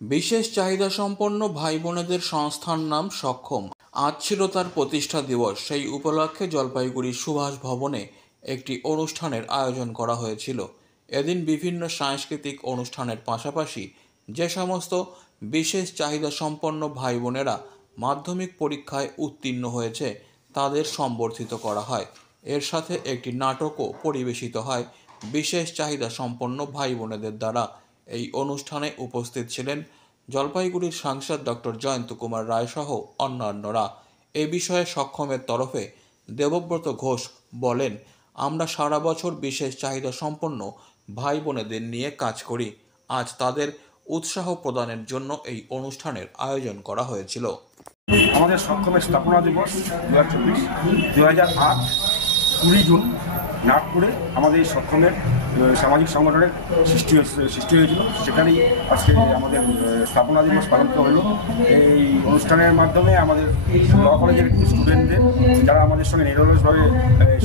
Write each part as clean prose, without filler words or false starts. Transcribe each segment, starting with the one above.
বিশেষ চাহিদা সম্পন্ন ভাই বোনেদের সংস্থার নাম সক্ষম। আজ ছিল তার প্রতিষ্ঠা দিবস। সেই উপলক্ষে জলপাইগুড়ির সুভাষ ভবনে একটি অনুষ্ঠানের আয়োজন করা হয়েছিল। এদিন বিভিন্ন সাংস্কৃতিক অনুষ্ঠানের পাশাপাশি যে সমস্ত বিশেষ চাহিদা সম্পন্ন ভাই বোনেরা মাধ্যমিক পরীক্ষায় উত্তীর্ণ হয়েছে তাদের সম্বর্ধিত করা হয়। এর সাথে একটি নাটকও পরিবেশিত হয় বিশেষ চাহিদা সম্পন্ন ভাই বোনেদের দ্বারা। এই অনুষ্ঠানে উপস্থিত ছিলেন জলপাইগুড়ির সাংসদ ডক্টর জয়ন্ত কুমার রায় সহ অন্যান্যরা। এ বিষয়ে সক্ষমের তরফে দেবব্রত ঘোষ বলেন, আমরা সারা বছর বিশেষ চাহিদা সম্পন্ন ভাই বোনেদের নিয়ে কাজ করি। আজ তাদের উৎসাহ প্রদানের জন্য এই অনুষ্ঠানের আয়োজন করা হয়েছিল। আমাদের সক্ষমের স্থাপনা দিবস 2024 2008 20 জুন নাগপুরে আমাদের এই সক্ষমের সামাজিক সংগঠনের সৃষ্টি হয়েছিল। সেখানেই আজকে আমাদের স্থাপনা দিবস পালিত হলো। এই অনুষ্ঠানের মাধ্যমে আমাদের ল কলেজের স্টুডেন্টদের যারা আমাদের সঙ্গে নিরলসভাবে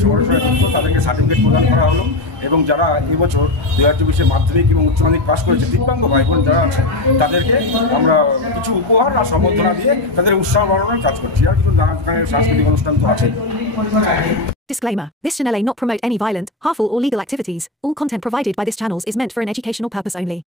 সংগঠনের যুক্ত তাদেরকে সার্টিফিকেট প্রদান করা হলো এবং যারা এবছর 2024 মাধ্যমিক এবং উচ্চ মাধ্যমিক পাশ করেছে দিব্যাঙ্গ ভাই বোন যারা আছে তাদেরকে আমরা কিছু উপহার আর সম্বর্ধনা দিয়ে তাদের উৎসাহ বাড়ানোর কাজ করছি। আর কিছু নানা ধরনের সাংস্কৃতিক অনুষ্ঠান তো আছে। Disclaimer. This channel may not promote any violent, harmful or legal activities. All content provided by this channel is meant for an educational purpose only.